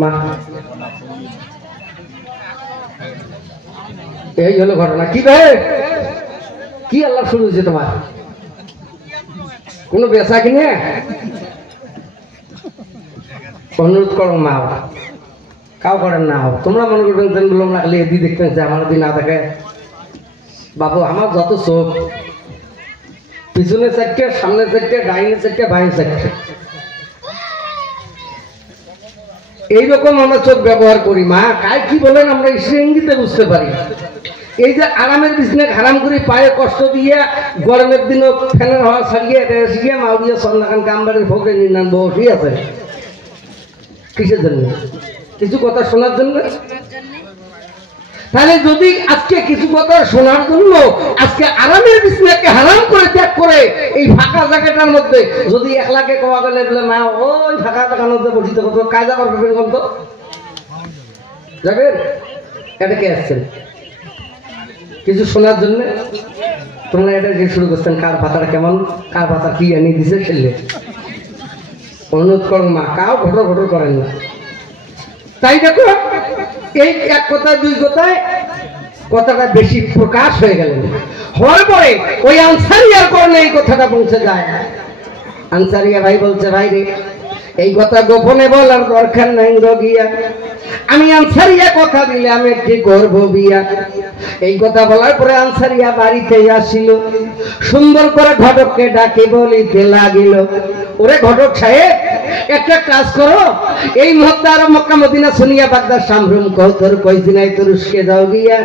মা এই হলো ঘটনা। কি ভাই কি আল্লাহ শুরু হয়েছে তোমার? কোনো বেচা কিনে? অনুরোধ করো মা, কাউ করেন না। তোমরা মনে করবেন বললাম লাগলে এদি দেখবেন যে আমার যদি না দেখে বাবু, আমার যত চোখ, পিছনে চারটে, সামনে চারটে, ডাইনে চারটে, বাইরে চারটে, এইরকম আমরা চোখ ব্যবহার করি। মা কায় কি বলেন আমরা ইঙ্গিতে বুঝতে পারি। এই যে আরামের বিছনে হারাম করে পায়ে কষ্ট দিয়ে গরমের দিনও ফ্যানের হাওয়া ছাড়িয়ে শিখিয়ে মাও দিয়ে সন্ধ্যাখান কামবাড়ির ভোগে নির্নান বসে আছে। কিসের জন্য? কিছু কথা শোনার জন্য। তাহলে যদি আজকে কিছু কথা শোনার জন্য আজকে আরামের বিছনাকে হারাম করে ত্যাগ করে এই ফাঁকা জায়গাটার মধ্যে যদি 1 লাখে কমা গেলে বলে মা ওই ফাঁকা জায়গার মধ্যে বসিতে কত কায়দা করবেন কত যাবেন? এটা কে আসছেন কিছু শোনার জন্য? তোমরা এটা যে শুরু করছেন কার পাতাটা কেমন, কার পাতা কি আনি দিছে ছেলে। অনুরোধ করুন মা, কাউ ঘটর ঘটর করেন না। তাই দেখো এই এক কথা দুই কথায় কথাটা বেশি প্রকাশ হয়ে গেল। হওয়ার পরে ওই আনসারিয়ার কারণে এই কথাটা পৌঁছে যায়। আনসারিয়া ভাই বলছে ভাই রে এই কথা গোপনে বলার দরকার নাই রগিয়া, আমি আনসারিয়া কথা দিলে আমি কি করবো বিয়া। এই কথা বলার পরে আনসারিয়া বাড়িতে আসিল, সুন্দর করে ঘটককে ডাকে বলিতে লাগিল, ওরে ঘটক সাহেব একটা কাজ করো, এই মুহূর্তে আরো মক্কা মদিনা শুনিয়া বাগদার সামরুম কহ তোর কয়দিনাই তুরস্কে যাও গিয়া,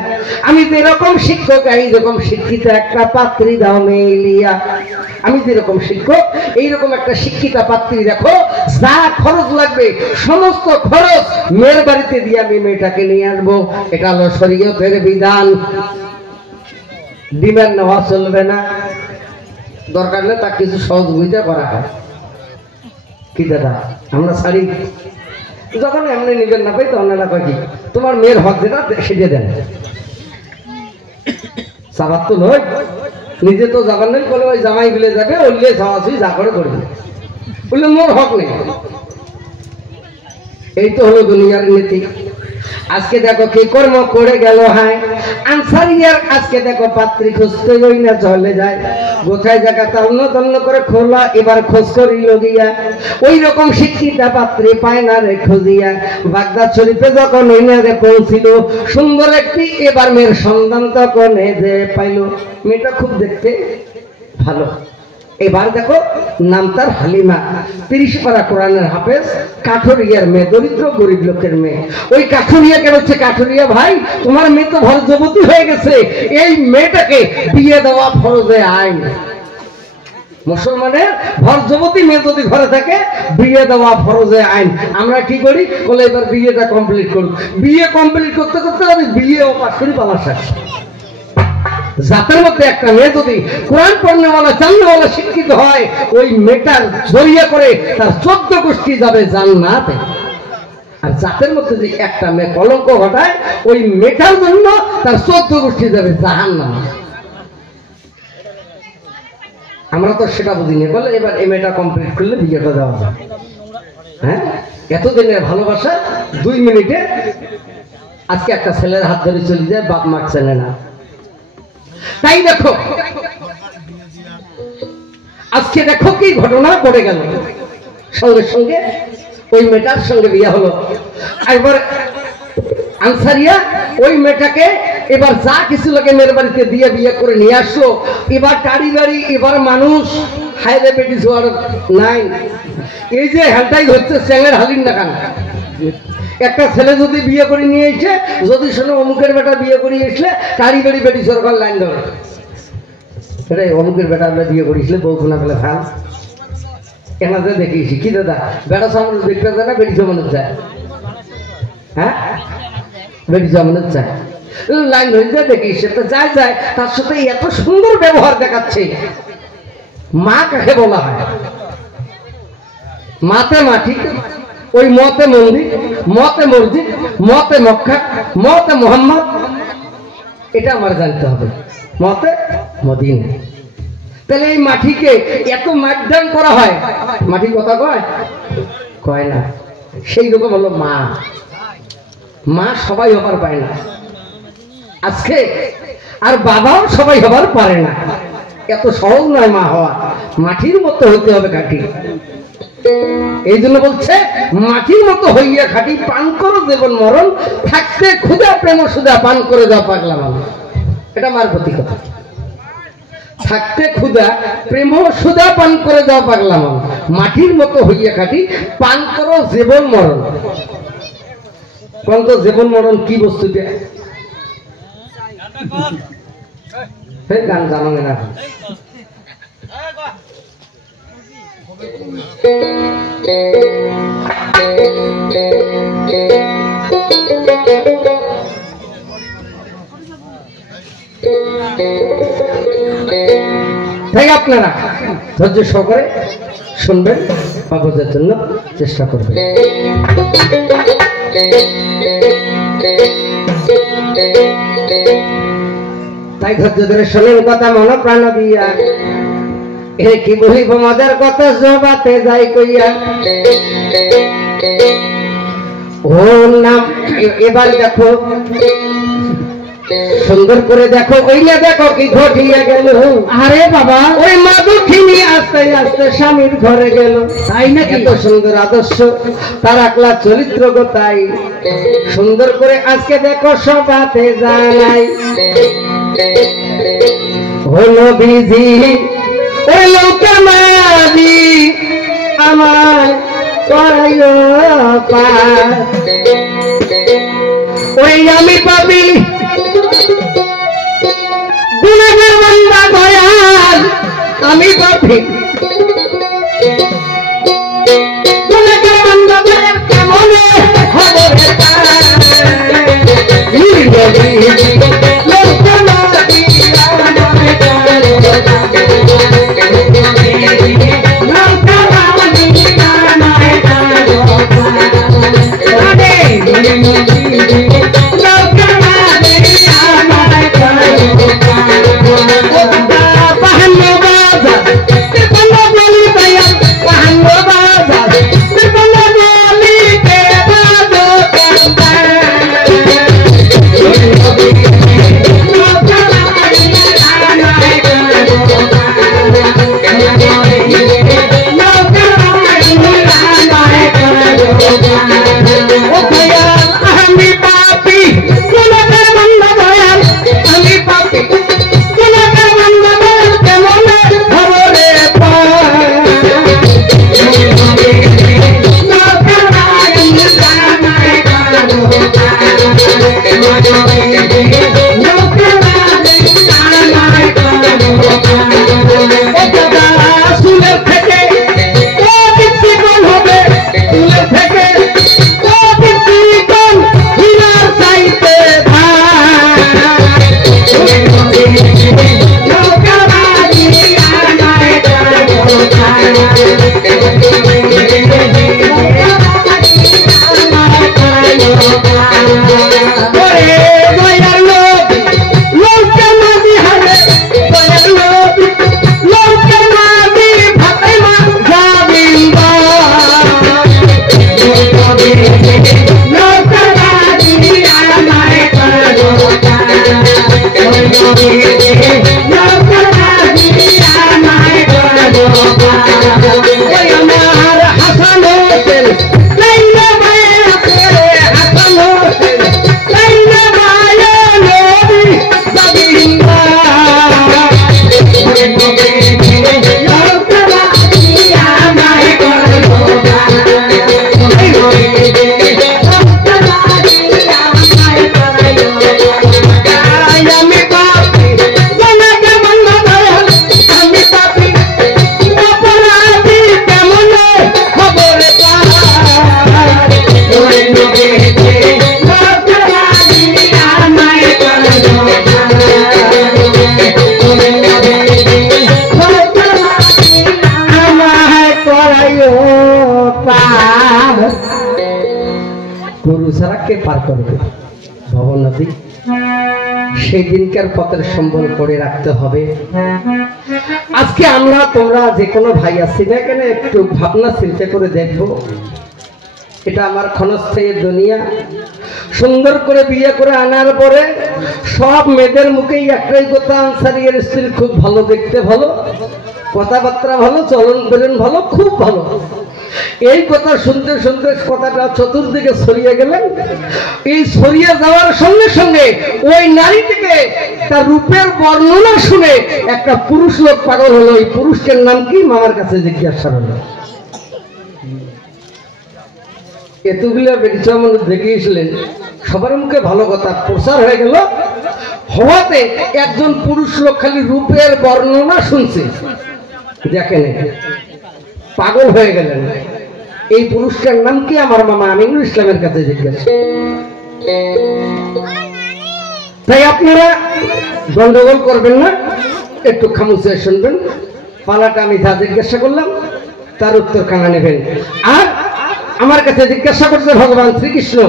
আমি যেরকম শিক্ষক এইরকম শিক্ষিত একটা পাত্রী দাও মেলিয়া। আমি যেরকম শিক্ষক এইরকম একটা শিক্ষিতা পাত্রী দেখো, যা খরচ লাগবে সমস্ত খরচ মেয়ের বাড়িতে দিয়ে আমি মেয়েটাকে নিয়ে আসবো। এটা হলো শরীয়তের বিধান। ডিমান্ড নেওয়া চলবে না, দরকার নেই তার কিছু সহযোগিতা করা হয়। কি দাদা আমরা শাড়ি যখন এমনি নিবেন না পাই তখন এলাকা কি তোমার মেয়ের হক যেটা সেটা দেন। সাবাত তো নয়, নিজে তো যাবার নেই, বলে ওই জামাই বিলে যাবে ওইলে যাওয়াছুই যা করে করবে, বললে মোর হক নেই। এই তো হলো দুনিয়ার নীতি। আজকে দেখো কি কর্ম করে গেল। হ্যাঁ আনসারিয়ার আজকে দেখো পাত্রী খুঁজতে গই না চলে যায়, কোথায় জায়গা তন্ন তন্ন করে খোলা, এবার খোঁজ করিল গিয়া ওই রকম শিক্ষিতা পাত্রী পায় না রে খুঁজিয়া। বাগদাদ শরীফে যখন ওই না রে পৌঁছিল সুন্দর একটি এবার মেয়ের সন্ধান তখন যে পাইল। মেয়েটা খুব দেখতে ভালো। এবার দেখো নাম তার হালিমা, 30 পারা কোরআনের হাফেজ, কাঠুরিয়ার মেয়ে, দরিদ্র গরিব লোকের মেয়ে। ওই কাঠুরিয়া কেন হচ্ছে কাঠুরিয়া ভাই তোমার মেয়ে তো ভর যুবতী হয়ে গেছে, এই মেয়েটাকে বিয়ে দেওয়া ফরজে আইন। মুসলমানের ভর যুবতী মেয়ে যদি ঘরে থাকে বিয়ে দেওয়া ফরজে আইন। আমরা কি করি বলে এবার বিয়েটা কমপ্লিট করুক, বিয়ে কমপ্লিট করতে করতে আমি বিয়েও পাস করি আমার সাথে। জাতের মধ্যে একটা মেয়ে যদি কোরআন পড়নেওয়ালা জাননেওয়ালা শিক্ষিত হয় ওই মেয়েটার জড়িয়ে করে তার 14 গোষ্ঠী যাবে জান্নাতে। আর জাতের মধ্যে যে একটা মেয়ে কলঙ্ক ঘটায় ওই মেয়েটার জন্য তার 14 গোষ্ঠী যাবে জাহান্নামে। আমরা তো সেটা বুঝিনি বলে এবার এই মেয়েটা কমপ্লিট করলে বিয়েটা দেওয়া যায়। হ্যাঁ এতদিনের ভালোবাসা 2 মিনিটে আজকে একটা ছেলের হাত ধরে চলে যায়, বাপ মা চেনে না। তাই দেখো আজকে দেখো কি ঘটনা ঘটে গেল, সঙ্গে সঙ্গে ওই মেয়েটার সঙ্গে বিয়ে হলো। এবার আনসারিয়া ওই মেয়েটাকে এবার যা কিছু লাগে মেয়ের বাড়িতে দিয়ে বিয়ে করে নিয়ে আসলো। এবার গাড়ি গাড়ি এবার মানুষ হাইরে বেটি জোয়ার নাই, এই যে হ্যান্ডাই হচ্ছে চ্যাংয়ের হালির না কান। একটা ছেলে যদি বিয়ে করে নিয়ে এসে যদি শোনো অমুকের বেটা বিয়ে করে এসলে গাড়ি গাড়ি বেটি সরকার লাইন ধরে রে অমুকের বেটা বিয়ে করেছিল বউ খোনা ফেলে খান এনাদের দেখিয়েছি। কি দাদা বেটা সামনে দেখতে যায় না বেটি জমানের যায়? হ্যাঁ বেটি জমানের যায়, লাইন ধরে যায় দেখিয়েছে। তো যায় যায় তার সাথে এত সুন্দর ব্যবহার দেখাচ্ছে। মা কাকে বলা হয়? মাতে মাটি, ওই মতে মন্দির, মতে মসজিদ, মতে মক্কা, মতে মোহাম্মদ, এটা আমার জানতে হবে। মতে মদিনা। তাহলে এই মাটিকে এত মারধান করা হয়, মাটি কথা কয় কয় না। সেই রকম হলো মা। মা সবাই হবার পায় না আজকে, আর বাবাও সবাই হবার পারে না। এত সহজ নয় মা হওয়া, মাটির মতো হতে হবে খাঁটি। এই জন্য বলছে মাটির মতো হইয়া খাঁটি, পান করো জীবন মরণ, থাকতে ক্ষুধা প্রেম সুধা পান করে দাও পাগলা মানুষ। এটা মার প্রতি কথা। থাকতে ক্ষুধা প্রেম সুধা পান করে দাও পাগলা মানুষ, মাটির মতো হইয়া খাঁটি, পান করো জীবন মরণ। কোন তো জীবন মরণ কি বস্তুটা? গান জানো না। তাই আপনারা ধৈর্য সহকারে শুনবেন বা বোঝার জন্য চেষ্টা করবেন। তাই ধৈর্য ধরে শোনেন কথা মন প্রাণ দিয়া, এ কি বলিব মজার কথা জবাতে যাই কইয়া। ও নাম এবার দেখো সুন্দর করে দেখো, ওইলা দেখো কি ঘটিয়া গেল। আরে বাবা, ওই মা দুঃখিনী আস্তে আস্তে স্বামীর ঘরে গেল। তাই নাকি? এত সুন্দর আদর্শ তার একলা চরিত্র গো, তাই সুন্দর করে আজকে দেখো সবাতে জানাই। হলো বিধি ওই লোকা মাঝি আমার করাইও পার, ওই আমি পাবি গুণের বান্দা দয়াল, আমি পাবি গুণের বান্দা দয়াল, কেমনে খবর পার করবে ভবন নদী। সেই দিনকার পথের সম্বল করে রাখতে হবে। আজকে আমরা তোমরা যে কোনো ভাই আছি না কেন একটু ভাবনা চিন্তা করে দেখবো, এটা আমার ক্ষণস্থায়ী দুনিয়া। সুন্দর করে বিয়ে করে আনার পরে সব মেয়েদের মুখেই একটাই কথা, আনসারিয়ার স্ত্রী খুব ভালো, দেখতে ভালো, কথাবার্তা ভালো, চলন ফেরন ভালো, খুব ভালো। এই কথা শুনতে শুনতে কথাটা চতুর্দিকে ছড়িয়ে গেলেন। এই ছড়িয়ে যাওয়ার সঙ্গে সঙ্গে ওই নারী থেকে তার রূপের বর্ণনা শুনে একটা পুরুষ লোক পাগল হলো। ওই পুরুষের নাম কি? মামার কাছে জিজ্ঞাসা হলো। এতগুলো বেরিচা মানুষ দেখিয়েছিলেন, সবার মুখে ভালো কথা প্রচার হয়ে গেল। হওয়াতে একজন পুরুষ লোক খালি রূপের বর্ণনা শুনছে, দেখেন পাগল হয়ে গেলেন। এই পুরুষটার নাম কি? আমার মামা আমিনুল ইসলামের কাছে জিজ্ঞাসা। তাই আপনারা গন্ডগোল করবেন না, একটু খামোশে শুনবেন। পালাটা আমি যা জিজ্ঞাসা করলাম তার উত্তর কানা নেবেন। আর আমার কাছে জিজ্ঞাসা করছে ভগবান শ্রীকৃষ্ণ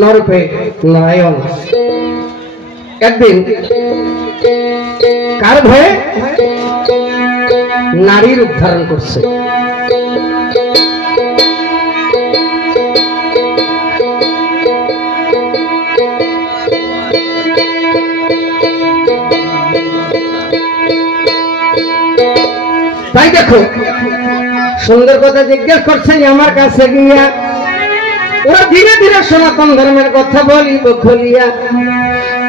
নরূপে নারায়ণ একদিন কার ভয়ে? নারীর রূপ ধারণ করছে। তাই দেখো, সুন্দর কথা জিজ্ঞেস করছে আমার কাছে গিয়া। ওরা ধীরে ধীরে সনাতন ধর্মের কথা বলিব খুলিয়া।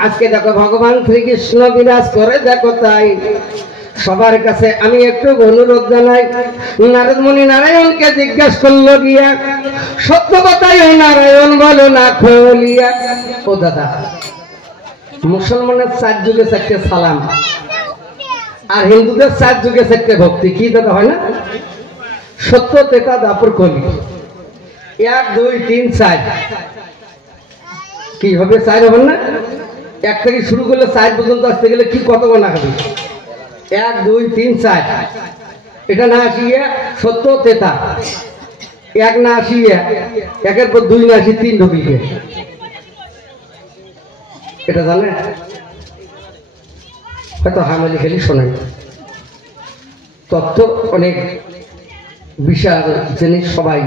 আজকে দেখো ভগবান শ্রীকৃষ্ণ বিরাজ করে, দেখো তাই সবার কাছে আমি একটু অনুরোধ জানাই। নারদ মুনি নারায়ণকে জিজ্ঞাসা করলো গিয়া, সত্য কথাই ওই নারায়ণ বলো না খুলিয়া। ও দাদা, মুসলমানের 4 যুগে 4টে সালাম, আর হিন্দুদের 4 যুগে 4টে ভক্তি। কি দাদা হয় না? সত্য, তেতা, দাপর, কলি। 1 2 3 4 কি হবে? 4 হবে না? 1 থেকে শুরু করলে 4 পর্যন্ত আসতে গেলে কি কত গোনা হবে? 1 2 3 4। এটা না আসিয়া সত্য, তেতা, 1 না আসিয়া 1-এর পর 2 না আসি 3 ঢুকিয়ে। এটা জানে হয়তো হামালি খেলি শোনেন। তত্ত্ব অনেক বিশাল জিনিস, সবাই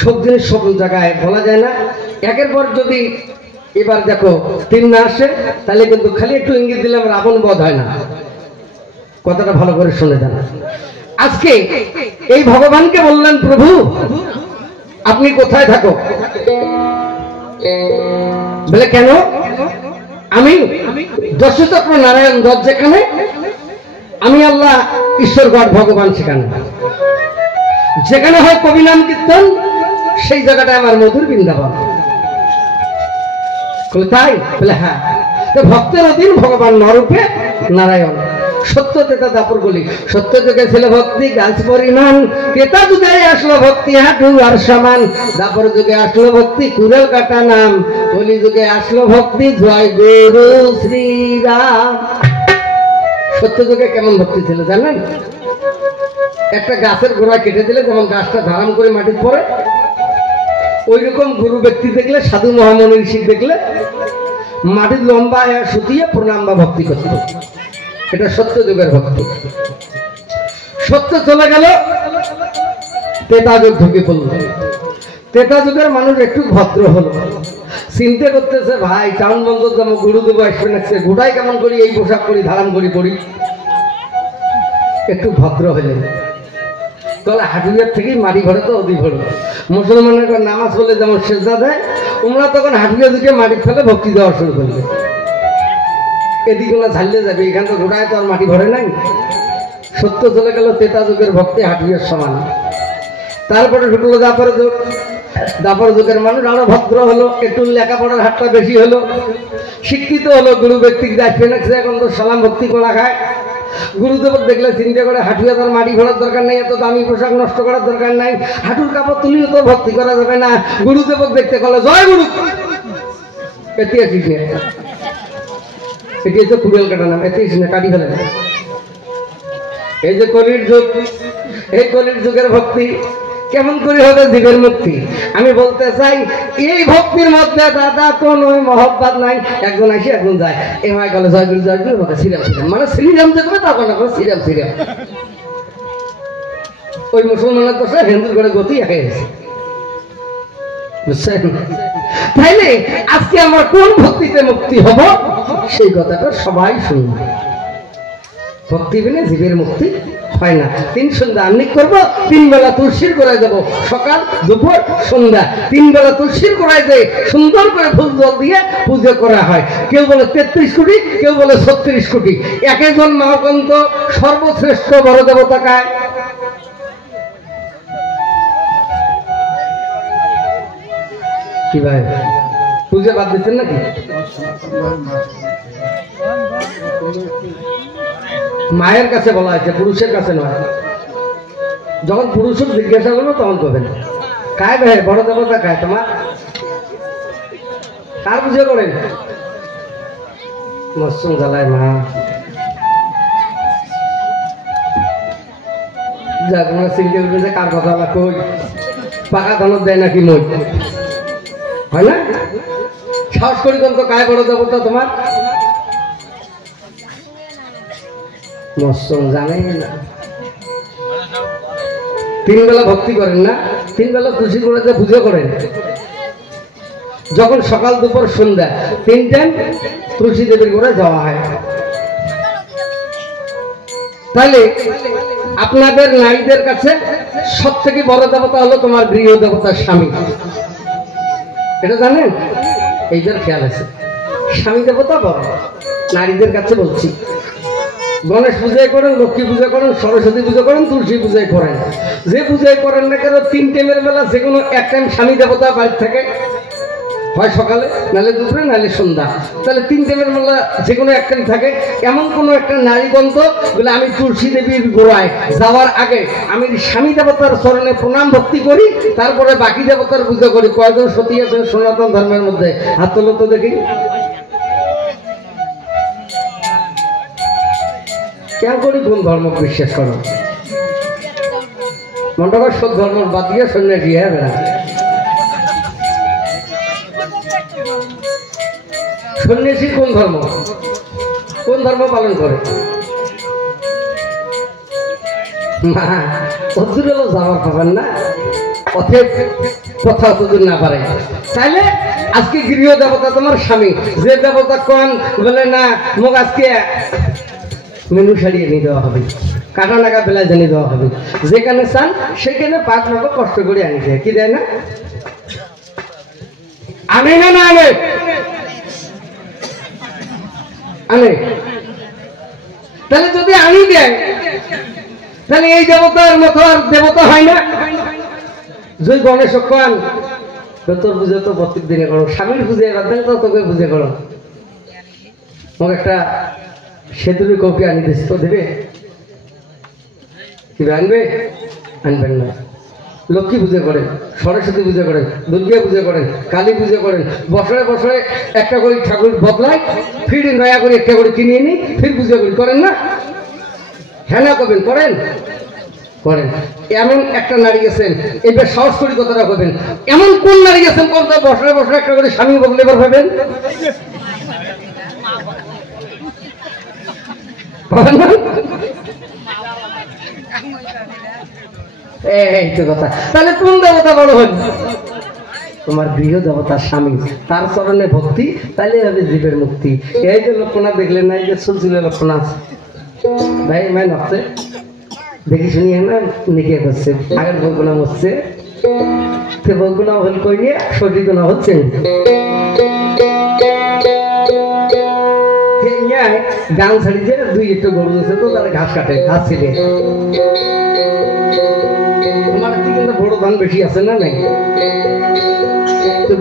সব জিনিস সব জায়গায় বলা যায় না। 1-এর পর যদি এবার দেখো 3 না আসে, তাহলে কিন্তু খালি একটু ইঙ্গিত দিলাম রাবণ বধ হয় না। কথাটা ভালো করে শুনে যান। আজকে এই ভগবানকে বললেন, প্রভু আপনি কোথায় থাকো? বলে কেন? আমি দশচক্র নারায়ণ দশ যেখানে, আমি আল্লাহ ঈশ্বর গড ভগবান সেখানে। যেখানে হয় কবি নাম কীর্তন, সেই জায়গাটায় আমার মধুর বৃন্দাবন। তাই বলে হ্যাঁ। তো ভক্তের অধীন ভগবান নরূপে নারায়ণ। সত্য, তেতা, দাপর, কলি। সত্য যুগে ছিল ভক্তি গাছ পরিমাণ, তেতা যুগে আসলো ভক্তি হাঁটু আর সমান, দাপর যুগে আসলো ভক্তি কুড়েল কাটা নাম, কলি যুগে আসলো ভক্তি জয় গুরু শ্রীরাম। সত্য যুগে কেমন ভক্তি ছিল জানেন? একটা গাছের গোড়া কেটে দিলে যেমন গাছটা ধারাম করে মাটির পড়ে, ওই রকম গুরু ব্যক্তি দেখলে, সাধু মহামনি ঋষি দেখলে মাটির লম্বা সুতিয়ে প্রণাম বা ভক্তি করত। এটা সত্য যুগের ভক্তি। সত্য চলে গেল, তেতা যুগ ঢুকে পড়ল। তেতা যুগের মানুষ একটু ভদ্র হলো, চিন্তা করতেছে ভাই টাউন বন্দর যাবো, গুরুদেব আসবে না, গোটাই কেমন করি এই পোশাক করি, ধারণ করি পড়ি, একটু ভদ্র হলেন। তাহলে হাটুয়ার থেকেই মাটি ভরে তো অধিক ভরে। মুসলমানের নামাজ বলে যেমন সেজদা দেয়, ওমরা তখন হাটুয়া দিকে মাটি ফেলে ভক্তি দেওয়া শুরু করবে। এদিকে না ঝালিয়ে যাবে, এখানে তো গোটায় তো আর মাটি ভরে নাই। সত্য চলে গেল, তেতা যুগের ভক্তি হাটুয়ার সমান। তারপরে ঢুকলো দাপর যুগ। দাপর যুগের মানুষ আরো ভদ্র হলো, একটু লেখাপড়ার হাতটা বেশি হলো, শিক্ষিত হলো। গুরু ব্যক্তি এখন তো সালাম ভক্তি করা খায়। গুরুদেবক দেখলে চিন্তা করে হাঁটুয়া তার মাটি ভরার দরকার নেই, এত দামি পোশাক নষ্ট করার দরকার নাই, হাঁটুর কাপড় তুলিও তো ভক্তি করা যাবে না। গুরুদেবক দেখতে কলে জয় গুরু, এটি আসিস না, এটি হচ্ছে কুড়েল কাটা নাম, এটি আসিস না, কাটি ফেলে না। এই যে কলির যুগ, এই কলির যুগের ভক্তি কেমন করে হবে জীবের মুক্তি? আমি বলতে চাই এই ভক্তির মধ্যে দাদা কোন মহব্বত নাই। একজন আসি একজন যায়, এ মায় গেলে জয়গুরু জয়গুরু সিরাম সিরাম, মানে শ্রীরাম দেখবে তখন এখন সিরাম সিরাম। ওই মুসলমানের দোষে হিন্দুর করে গতি একে গেছে, বুঝছেন? তাইলে আজকে আমরা কোন ভক্তিতে মুক্তি হব সেই কথাটা সবাই শুনবে। ভক্তি বিনে জীবের মুক্তি হয় না। 3 সন্ধ্যা আমি করবো, 3 বেলা তুলসীর গোড়ায় যাবো, সকাল দুপুর সন্ধ্যা 3 বেলা তুলসীর গোড়ায় দিয়ে সুন্দর করে ফুল জল দিয়ে পুজো করা হয়। কেউ বলে 33 কোটি, কেউ বলে 36 কোটি। এক একজন মহাকন্ত সর্বশ্রেষ্ঠ বড় দেবতা কায়? কি ভাই পুজো বাদ দিচ্ছেন নাকি? মায়ের কাছে বলা হয়েছে, পুরুষের কাছে নয়। যখন পুরুষের জিজ্ঞাসা করবো তখন করবেন কায় ভাই বড় দেবতা কায় তোমার? কার পুজো করেন? মসুম জ্বালায় মা। যাক আমরা চিন্তা করবে যে কার কথা বলা কই, পাকা ধানত দেয় নাকি মই, হয় না? সাহস করি তো কায় বড় দেবতা তোমার? মসুম জানেন না। 3 বেলা ভক্তি করেন না? 3 বেলা তুলসী গোড়াতে পুজো করেন। যখন সকাল দুপুর সন্ধ্যা 3 টাইম তুলসী দেবীর গোড়ায় যাওয়া হয়। তাহলে আপনাদের নারীদের কাছে সব থেকে বড় দেবতা হলো তোমার গৃহ দেবতার স্বামী, এটা জানেন? এইটার খেয়াল আছে। স্বামী দেবতা বড় নারীদের কাছে বলছি। গণেশ পূজায় করেন, লক্ষ্মী পূজা করেন, সরস্বতী পূজা করেন, তুলসী পূজায় করেন, যে পূজায় করেন না কেন 3 টাইমের বেলা যে কোনো এক টাইম স্বামী দেবতা বাড়ি থাকে, হয় সকালে নাহলে দুপুরে নাহলে সন্ধ্যা। তাহলে 3 টাইমের বেলা যে কোনো এক টাইম থাকে। এমন কোনো একটা নারী গ্রন্থ বলে আমি তুলসী দেবীর গোড়ায় যাওয়ার আগে আমি স্বামী দেবতার চরণে প্রণাম ভক্তি করি, তারপরে বাকি দেবতার পূজা করি। কয়েকজন সতী আছেন সনাতন ধর্মের মধ্যে? হাত তোলো তো দেখি। কেন করি কোন ধর্ম বিশ্বাস করো? মনটা সব ধর্ম বাদ দিয়ে সন্ন্যাসী হ্যাঁ বেড়া। সন্ন্যাসী কোন ধর্ম, কোন ধর্ম পালন করে? না অদূর হলো যাওয়ার পাবেন না, পথে কথা অতদূর না পারে। তাইলে আজকে গৃহ দেবতা তোমার স্বামী। যে দেবতা কোন বলে না মুখ আজকে মেনু সারিয়ে নিয়ে দেওয়া হবে, কাটা নাকা বেলায় জানিয়ে দেওয়া হবে, যেখানে চান সেখানে 5 টাকা কষ্ট করে আনি দেয়। কি দেয় না? আনে না না আনে আনে। তাহলে যদি আনি দেয় তাহলে এই দেবতার মতো আর দেবতা হয় না। যদি গণেশ কান তোর পুজো তো প্রত্যেক দিনে করো, স্বামীর পুজো এবার দেন তো তোকে পুজো করো। মোক একটা সেতুরি কপি আনি দিস তো দেবে? কি আনবে? আনবেন না। লক্ষ্মী পুজো করেন, সরস্বতী পুজো করেন, দুর্গা পুজো করেন, কালী পুজো করেন, বছরে বছরে একটা করে ঠাকুর বদলায়, ফির নয়া করে একটা করে কিনে নিই, ফির পুজো করি, করেন না? হ্যাঁ না করবেন? করেন করেন। এমন একটা নারী গেছেন, এবার সাহস করি কথাটা করবেন, এমন কোন নারী গেছেন কোন বছরে বছরে একটা করে স্বামী বদলে এবার ভাবেন? এই তো কথা। তাহলে কোন দেবতা বড় হল? তোমার গৃহ দেবতার স্বামী, তার চরণে ভক্তি, তাইলে হবে জীবের মুক্তি। এই যে লক্ষণা দেখলেন না, এই যে চলছিল লক্ষণা ভাই মাই নকছে দেখি শুনি না নিকে করছে, আগের বলগুনা মরছে, সে বলগুনা হল কই নিয়ে সঠিকগুনা হচ্ছে। গান ছাড়িয়ে 2 একটু গরু আছে তো তারা ঘাস কাটে, ঘাস ছিলে। তোমার কিন্তু বড় ধান বেশি আছে না নাই?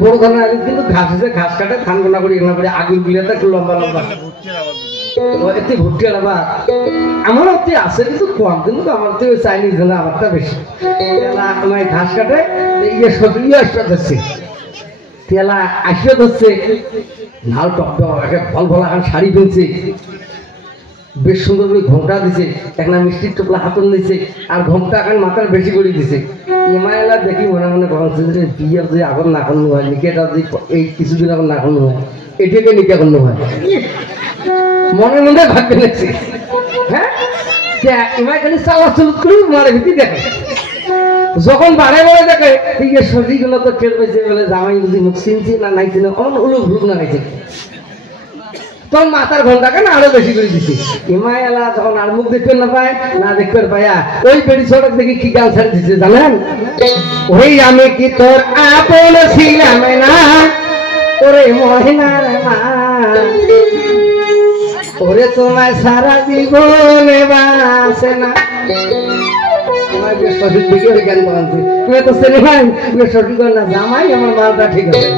বড় ধানের আগে কিন্তু ঘাস আছে, ঘাস কাটে, ধান গোনা করে এগুলো করে আগুন গুলিয়ে একটু লম্বা লম্বা এতে ভর্তি আবার আমার অতি আছে কিন্তু কম, কিন্তু আমার তো চাইনিজ ধান আমারটা বেশি। আমার ঘাস কাটে ইয়ে সবজিও আসতে ধরছে, তেলা আসিও ধরছে, লাল টক একে ফল ফল এখন শাড়ি পেয়েছে, বেশ সুন্দর করে ঘোমটা দিছে, একটা মিষ্টির টোপলা হাতন দিছে, আর ঘোমটা এখন মাথার বেশি করে দিছে। ইমাইলা দেখি মনে মনে ভাবছে যে বিয়ে যদি এখন না করলো হয়, নিকেটা যদি এই কিছুদিন এখন না করলো হয়, এটাকে নিকে করলো হয়, মনে মনে ভাবতে লাগছে। হ্যাঁ, ইমাই খালি চালা চলুত করে মারে ভিত্তি দেখে, যখন বাড়ে বাড়ে দেখে ঠিক আছে সবজিগুলো তো টের পেয়েছে বলে জামাই বুঝি মুখ চিনছি না নাই চিনে অমন উলুক ভুক না খাইছে, তখন মাথার ঘন্টাকে না আরো বেশি করে দিছি। ইমাই এলা যখন আর মুখ দেখতে না পায়, না দেখতে পায়া ওই বেড়ি সড়ক দেখি কি গান ছাড়ি দিচ্ছে জানেন? ওই আমি কি তোর আপন ছিলাম না ওরে মহিনার মা, ওরে তোমায় সারা জীবনে বাসে না। সঠিক দিকে ওই গান বানছি, তুমি তো ছেলে ভাই তুমি সঠিক না জামাই আমার মালটা ঠিক আছে।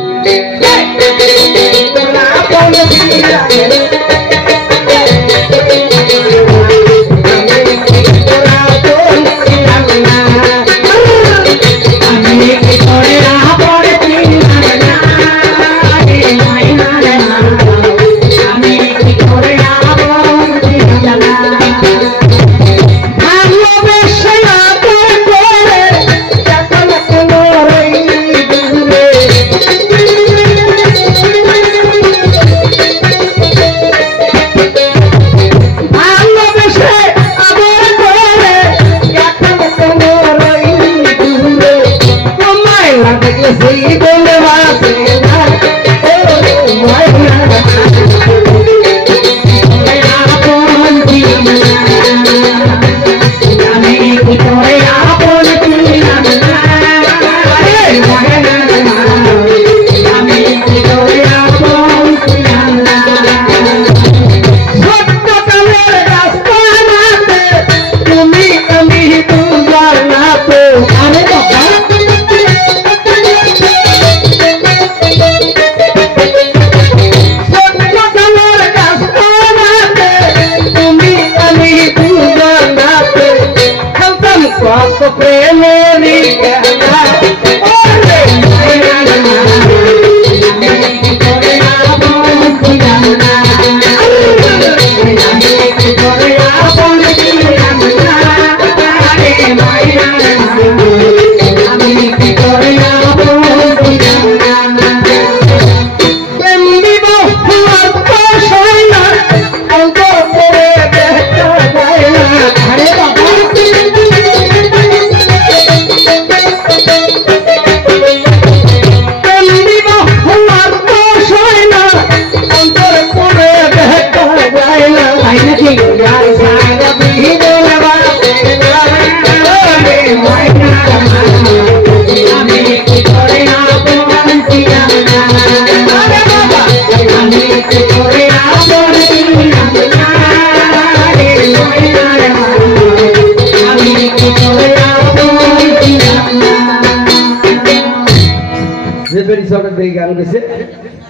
গান গেছে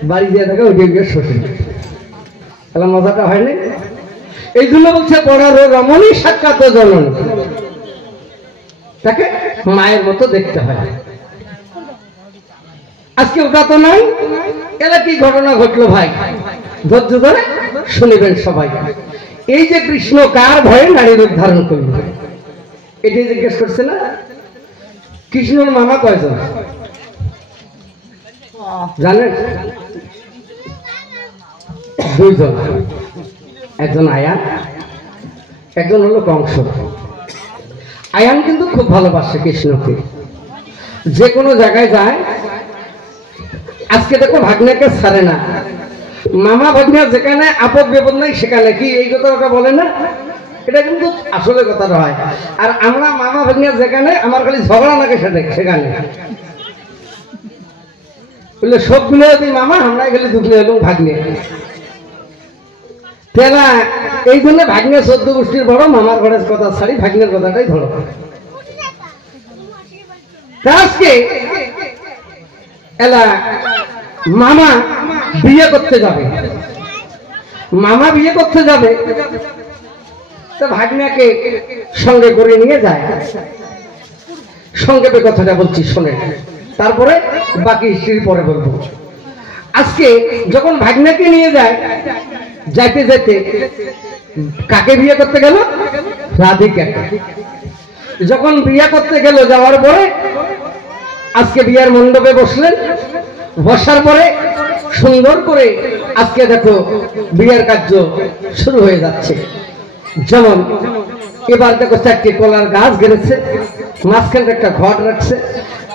বাড়ি দিয়ে থাকে ওই শ্বশুর, তাহলে মজাটা হয়নি। এই জন্য বলছে পড়ার রমণী সাক্ষাৎ জননী, তাকে মায়ের মতো দেখতে হয়। আজকে ওটা তো নাই, এলা কি ঘটনা ঘটলো ভাই ধৈর্য ধরে শুনিবেন সবাই। এই যে কৃষ্ণ কার ভয়ে নারী রূপ ধারণ করল, এটাই জিজ্ঞেস করছে না? কৃষ্ণর মামা কয়জন জানেন? দুইজন, একজন আয়ান, একজন হলো কংস। আয়ান কিন্তু খুব ভালোবাসে কৃষ্ণকে, যে কোনো জায়গায় যায়। আজকে দেখো ভাগ্নেকে ছাড়ে না, মামা ভাগ্নে যেখানে আপদ বিপদ নাই সেখানে, কি এই কথাটা বলে না? এটা কিন্তু আসলে কথাটা হয়। আর আমরা মামা ভাগ্নে যেখানে আমার খালি ঝগড়া লাগে সেখানে বললে সবগুলো যদি মামা, আমরা গেলে দুগুলো এবং ভাগ্নে। তেলা এই জন্য ভাগ্নে 14 গোষ্ঠীর বড়, মামার ঘরের কথা ছাড়ি ভাগ্নের কথাটাই ধরো। আজকে এলা মামা বিয়ে করতে যাবে, মামা বিয়ে করতে যাবে, তা ভাগ্নাকে সঙ্গে করে নিয়ে যায়। সংক্ষেপে কথাটা বলছি শোনে, তারপরে বাকি হিস্ট্রি পরে বলবো। আজকে যখন ভাগ্নাকে নিয়ে যায়, যাইতে যেতে কাকে বিয়ে করতে গেল? রাধিকাকে। যখন বিয়ে করতে গেল, যাওয়ার পরে আজকে বিয়ার মণ্ডপে বসলেন। বসার পরে সুন্দর করে আজকে দেখো বিয়ের কার্য শুরু হয়ে যাচ্ছে। যেমন এবার দেখো 4টি কলার গাছ গেড়েছে, মাঝখানে একটা ঘট রাখছে।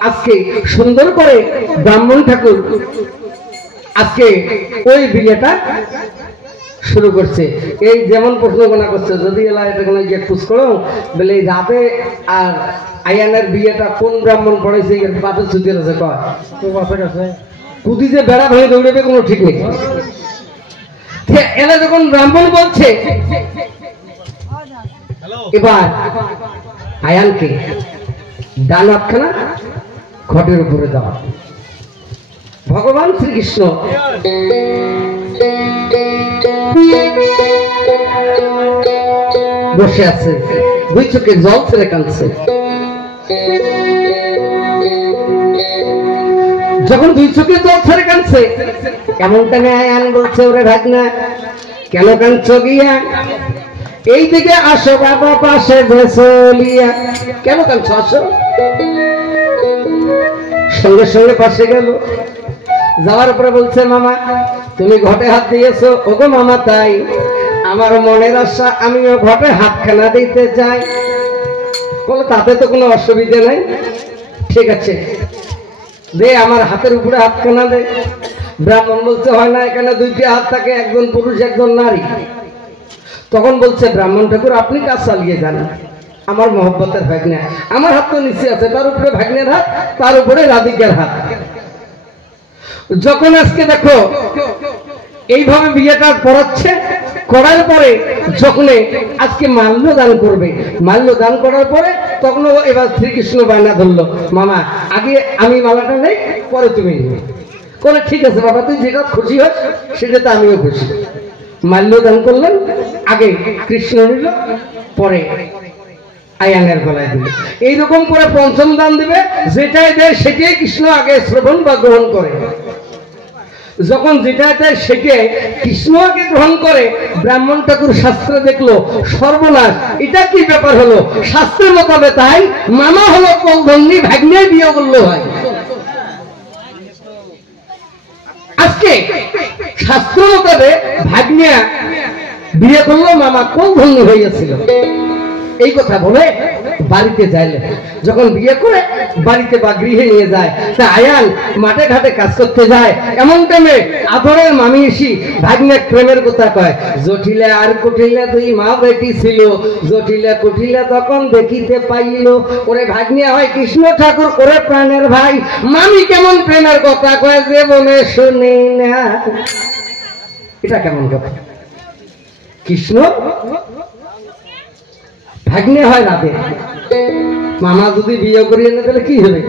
আজকে সুন্দর করে ব্রাহ্মণ ঠাকুর আজকে ওই বিয়েটা শুরু করছে। এই যেমন প্রশ্ন গোনা করছে, যদি এলা এটা কোনো গিয়ে খুঁজ করো বলে এই রাতে আর আয়ানের বিয়েটা কোন ব্রাহ্মণ পড়েছে, এর বাপের সুতির আছে কয় তো বাপের আছে, কুদি যে বেড়া ভেঙে দৌড়েবে কোনো ঠিক নেই। এলা যখন ব্রাহ্মণ বলছে, এবার আয়ানকে ডান হাতখানা ঘটের উপরে দেওয়া। ভগবান শ্রীকৃষ্ণ বসে আছে, 2 চোখে জল ছেড়ে কাঁদছে। যখন 2 চোখে জল ছেড়ে কাঁদছে, এমন টানে আয়ান বলছে, ওরে ভাগনা কেন কাঁদছো গিয়া? এই দিকে আসো বাবা, পাশে বসলিয়া। কেন কাঁদছো? আসো। সঙ্গে সঙ্গে পাশে গেল। যাওয়ার পরে বলছে, মামা তুমি ঘটে হাত দিয়েছো। ওগো মামা তাই, আমার মনের আশা আমিও ঘটে হাতখানা দিতে চাই। বলে তাতে তো কোনো অসুবিধা নাই, ঠিক আছে দে, আমার হাতের উপরে হাতখানা দে। ব্রাহ্মণ বলছে, হয় না, এখানে 2টি হাত থাকে, একজন পুরুষ একজন নারী। তখন বলছে ব্রাহ্মণ ঠাকুর, আপনি কাজ চালিয়ে যান, আমার মহব্বতের ভাগ্নে, আমার হাত তো নিচে আছে, তার উপরে ভাগ্নের হাত, তার উপরে রাধিকার হাত। যখন আজকে দেখো এইভাবে বিয়েটা করাচ্ছে, করার পরে যখন আজকে মাল্য দান করবে, মাল্য দান করার পরে তখন এবার শ্রীকৃষ্ণ বায়না ধরলো, মামা আগে আমি মালাটা নেই, পরে তুমি নিবে। বলে ঠিক আছে বাবা, তুই যেটা খুশি হয় সেটাতে আমিও খুশি। মাল্য দান করলেন, আগে কৃষ্ণ নিল, পরে আয়ানের গলায় দিল। এইরকম করে পঞ্চম দান দিবে, যেটাই দেয় সেটাই কৃষ্ণ আগে শ্রবণ বা গ্রহণ করে। যখন যেটা দেয় সেটাই কৃষ্ণ আগে গ্রহণ করে, ব্রাহ্মণ ঠাকুর শাস্ত্রে দেখলো সর্বনাশ, এটা কি ব্যাপার হলো? শাস্ত্রের মোতাবেক তাই মামা হলো কলধন্যী, ভাগ্নে বিয়ে করলো হয়। আজকে শাস্ত্র মোতাবেক ভাগ্নিয়া বিয়ে করলো, মামা কলধন্যী হইয়াছিল। এই কথা বলে বাড়িতে যাইলে, যখন বিয়ে করে বাড়িতে বা গৃহে নিয়ে যায়, তা আয়ান মাঠে ঘাটে কাজ করতে যায়। এমন টাইমে আদরের মামি এসি ভাগ্নে প্রেমের কথা কয়, জটিলা আর কুটিলা 2 মা বেটি ছিল, জটিলা কুটিলা তখন দেখিতে পাইল। ওরে ভাগ্নে হয় কৃষ্ণ ঠাকুর, ওরে প্রাণের ভাই, মামি কেমন প্রেমের কথা কয় যে বনে শুনি না। এটা কেমন কথা? কৃষ্ণ ভাগ্নে হয় রাধে, মামা যদি বিয়ে করিয়ে না তাহলে কি হবে?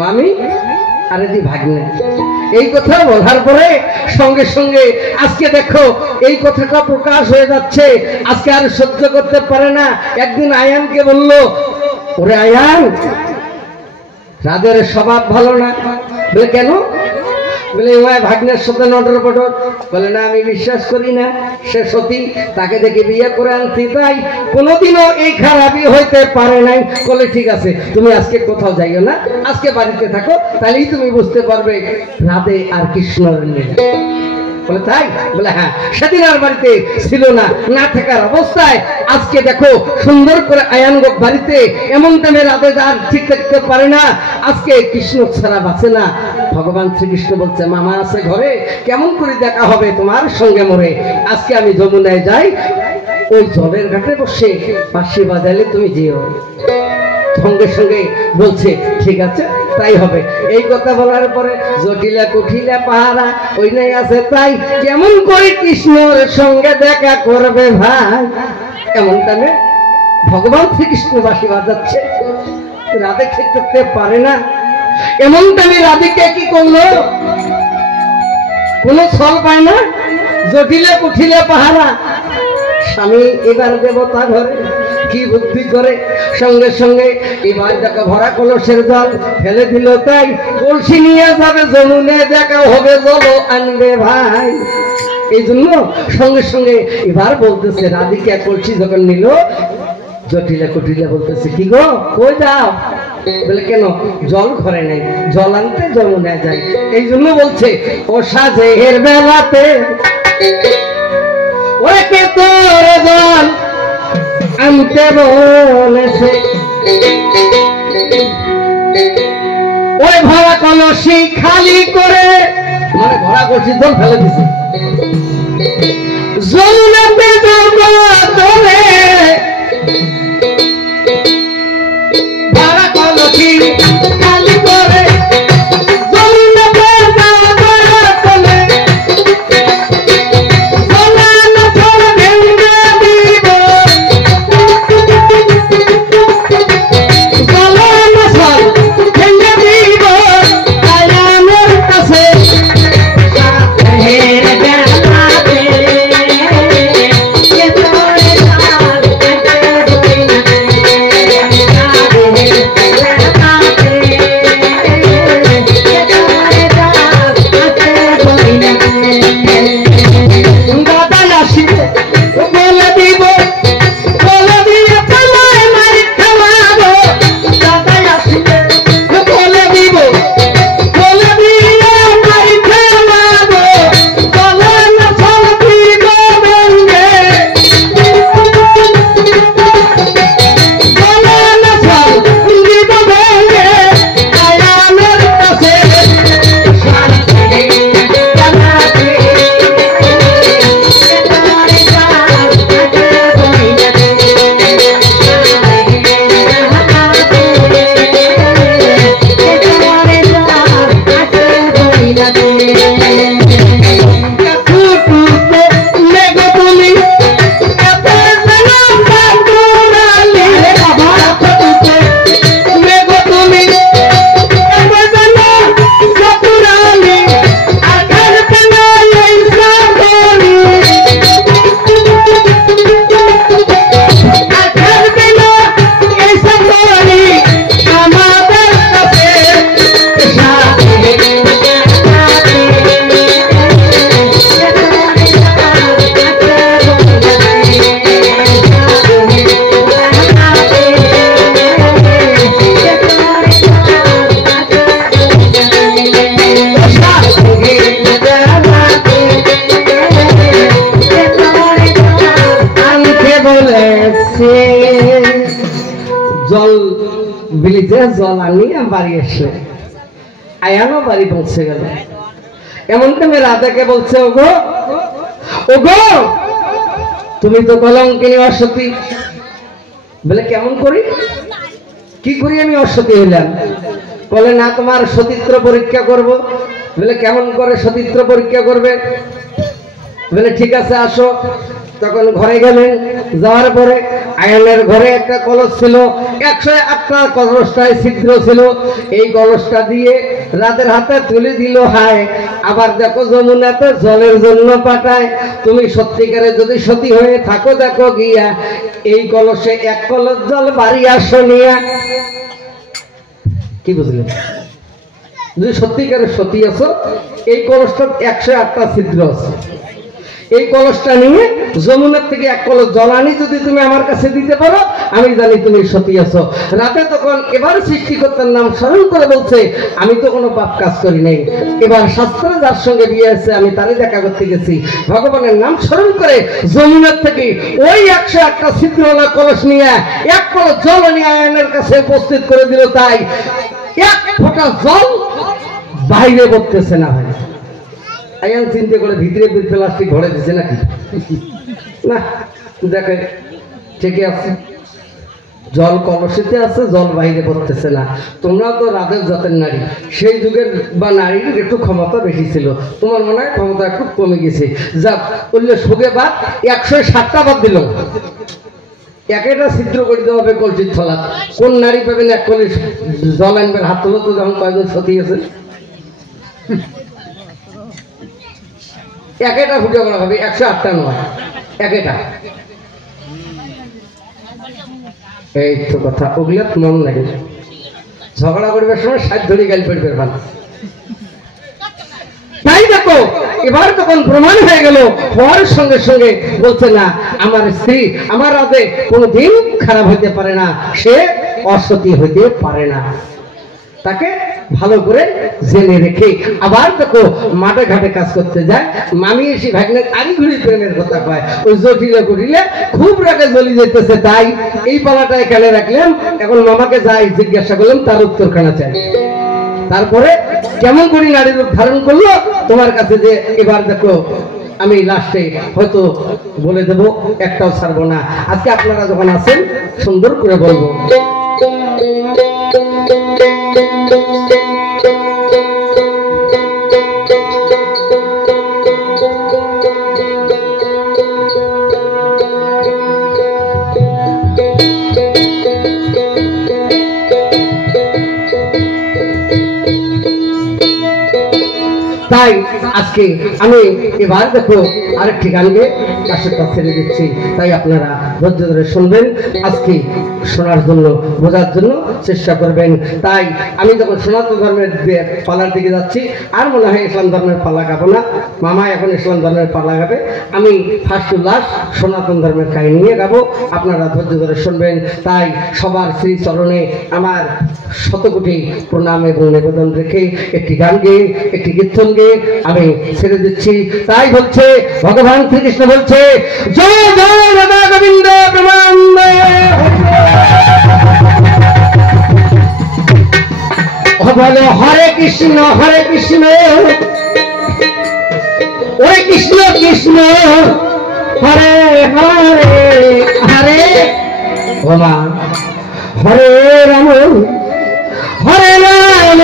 মামি আর এটি ভাগ্নে। এই কথা বলার পরে সঙ্গে সঙ্গে আজকে দেখো এই কথাটা প্রকাশ হয়ে যাচ্ছে। আজকে আর সহ্য করতে পারে না। একদিন আয়ানকে বলল, ওরে আয়ান, রাধের স্বভাব ভালো না। বলে কেন? বলে ওই ভাগ্নের সাথে নটর পটর। বলে না, আমি বিশ্বাস করি না, সে সতী, তাকে দেখে বিয়ে করে আনছি, তাই কোনোদিনও এই খারাপই হইতে পারে নাই। বলে ঠিক আছে, তুমি আজকে কোথাও যাইও না, আজকে বাড়িতে থাকো, তাহলেই তুমি বুঝতে পারবে রাধে আর কৃষ্ণর মিল। বলে তাই? বলে হ্যাঁ। সেদিন আর বাড়িতে ছিল না, না থাকার অবস্থায় আজকে দেখো সুন্দর করে আয়ান বাড়িতে, এমন টাইমে রাধে আর ঠিক থাকতে পারে না। আজকে কৃষ্ণ ছাড়া বাঁচে না। ভগবান শ্রীকৃষ্ণ বলছে, মামা আছে ঘরে, কেমন করে দেখা হবে তোমার সঙ্গে মোরে? আজকে আমি যমুনায় যাই, ওই জলের ঘাটে বসে বাঁশি বাজাইলে তুমি যেও। সঙ্গে সঙ্গে বলছে ঠিক আছে, তাই হবে। এই কথা বলার পরে জটিলা কুঠিলা পাহারা ওই নাই আছে, তাই কেমন করে কৃষ্ণর সঙ্গে দেখা করবে ভাই? এমন টানে ভগবান শ্রীকৃষ্ণ বাঁশি বাজাচ্ছে, রাধে ঠিক থাকতে পারে না। এমন টানে রাধিকে কি করলো? কোন ছল পায় না, জটিলা কুঠিলা পাহারা। স্বামী এবার দেবতা ঘরে, কি বুদ্ধি করে, সঙ্গে সঙ্গে এবার দেখা ভরা কলসের জল ফেলে দিল, তাই কলসি নিয়ে যাবে যমুনে, দেখা হবে জল আনবে ভাই। এই জন্য সঙ্গে সঙ্গে এবার বলতেছে রাধিকা কলসি যখন নিল জটিলা কুটিলা বলতেছে কি গো কই যাও বলে কেন জল ঘরে নেই জল আনতে যমুনায় যায় এই জন্য বলছে ও সাজের বেলাতে ওরে কে তোর জল আনতে বলেছে ওই ভরা কলসি খালি করে মানে ভরা কলসি জল ফেলে দিছে যমুনাতে যাব তোরে ভরা কলসি খালি করে যমুনাতে যাব তোরে সোনার ফল ভেঙে দিব সোনার ফল ভেঙে দিব আয়ামের কাছে সাথের বেলাতে কে তোরে যার জল বিলিতে জল আনিয়ে বাড়ি এসে আয়ানো বাড়ি পৌঁছে গেল এমন তুমি রাধাকে বলছে ওগো ওগো তুমি তো কলঙ্কিনী অসতী বলে কেমন করি কি করি আমি অসতী হইলাম বলে না তোমার সতীত্ব পরীক্ষা করব বলে কেমন করে সতীত্ব পরীক্ষা করবে বলে ঠিক আছে আসো তখন ঘরে গেলেন যাওয়ার পরে আয়নের ঘরে একটা কলস ছিল 108টা কলসটায় ছিদ্র ছিল এই কলসটা দিয়ে রাতের হাতে তুলে দিল হায় আবার দেখো যমুনাতে জলের জন্য পাঠায় তুমি সত্যিকারে যদি সতী হয়ে থাকো দেখো গিয়া এই কলসে এক কলস জল বাড়ি আসো নিয়া কি বুঝলেন যদি সত্যিকারে সতী আছো এই কলসটা 108টা ছিদ্র আছে এই কলসটা নিয়ে যমুনার থেকে এক কলস জল আনি যদি তুমি আমার কাছে দিতে পারো আমি জানি তুমি সতী আছো রাতে তখন এবার সৃষ্টিকর্তার নাম স্মরণ করে বলছে আমি তো কোনো পাপ কাজ করি নাই এবার শাস্ত্রে যার সঙ্গে বিয়ে আছে আমি তারই দেখা করতে গেছি ভগবানের নাম স্মরণ করে যমুনার থেকে ওই 108টা ছিদ্রওয়ালা কলস নিয়ে এক কলস জল নিয়ে আয়নের কাছে উপস্থিত করে দিল তাই এক ফোঁটা জল বাইরে পড়তেছে না হয় আয়ান চিন্তা করে ভিতরে প্লাস্টিক ভরে দিছে নাকি না দেখে ঠিকই আছে জল কলসিতে আছে জল বাইরে পড়তেছে না তোমরা তো রাধের জাতের নারী সেই যুগের বা নারীর একটু ক্ষমতা বেশি ছিল তোমার মনে হয় ক্ষমতা একটু কমে গেছে যাক বললে সুখে বাদ 107টা বাদ দিল একটা ছিদ্র করে দেওয়া হবে কলসির থলা কোন নারী পাবেন এক কলস জল আনবেন হাত তুলো তো যখন কয়জন সতী আছে একটা ফুটে করা হবে 108টা নয় একটা এই তো কথা ওগুলা মন লাগে ঝগড়া করবার সময় সাত ধরে গাল পেট বের পান তাই দেখো এবার তখন প্রমাণ হয়ে গেল, হওয়ার সঙ্গে সঙ্গে বলছে না আমার স্ত্রী আমার রাতে কোনোদিন খারাপ হইতে পারে না, সে অসতী হইতে পারে না। তাকে ভালো করে জেনে রেখে আবার দেখো মাঠে ঘাটে কাজ করতে যায়। মামি এসে ভাগ্নে আগে ঘুরি প্রেমের কথা কয়, ওই জটিলে ঘুরিলে খুব রাগে জ্বলি যেতেছে, তাই এই পালাটা এখানে রাখলাম। এখন মামাকে যাই জিজ্ঞাসা করলাম, তার উত্তরখানা চাই। তারপরে কেমন করে নারীর রূপ ধারণ করলো তোমার কাছে যে এবার দেখো আমি লাস্টে হয়তো বলে দেব, একটাও ছাড়বো না। আজকে আপনারা যখন আছেন সুন্দর করে বলবো। তাই আজকে আমি এবার দেখো আরেকটি গানকে কাছেরটা ছেড়ে দিচ্ছি, তাই আপনারা ধৈর্য ধরে শুনবেন, আজকে শোনার জন্য বোঝার জন্য চেষ্টা করবেন। তাই আমি যখন সনাতন ধর্মের পালার দিকে যাচ্ছি, আর মনে হয় ইসলাম ধর্মের পালা গাবো না, মামা এখন ইসলাম ধর্মের পালা গাবে, আমি ফার্স্ট টু লাস্ট সনাতন ধর্মের কাহিনী নিয়ে গাবো, আপনারা ধৈর্য ধরে শুনবেন। তাই সবার শ্রী চরণে আমার শতকোটি প্রণাম এবং নিবেদন রেখে একটি গান গেয়ে একটি কীর্তন গেয়ে আমি ছেড়ে দিচ্ছি। তাই হচ্ছে ভগবান শ্রীকৃষ্ণ বলছে, জয় জয় রাধা গোবিন্দ ব্রহ্মানন্দ, বলে হরে কৃষ্ণ হরে কৃষ্ণ, ওরে কৃষ্ণ কৃষ্ণ হরে হরে, হরে ওমা হরে রাম হরে রাম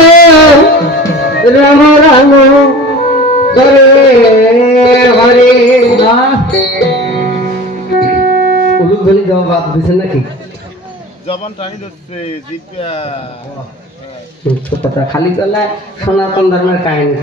রাম রাম হরে হরে। উলুধ্বনি দেওয়া বাদ দিয়েছেন নাকি? জবান টানি ধরছে, জিজ্ঞা খালি গলায় সনাতন ধর্মের কাহিনী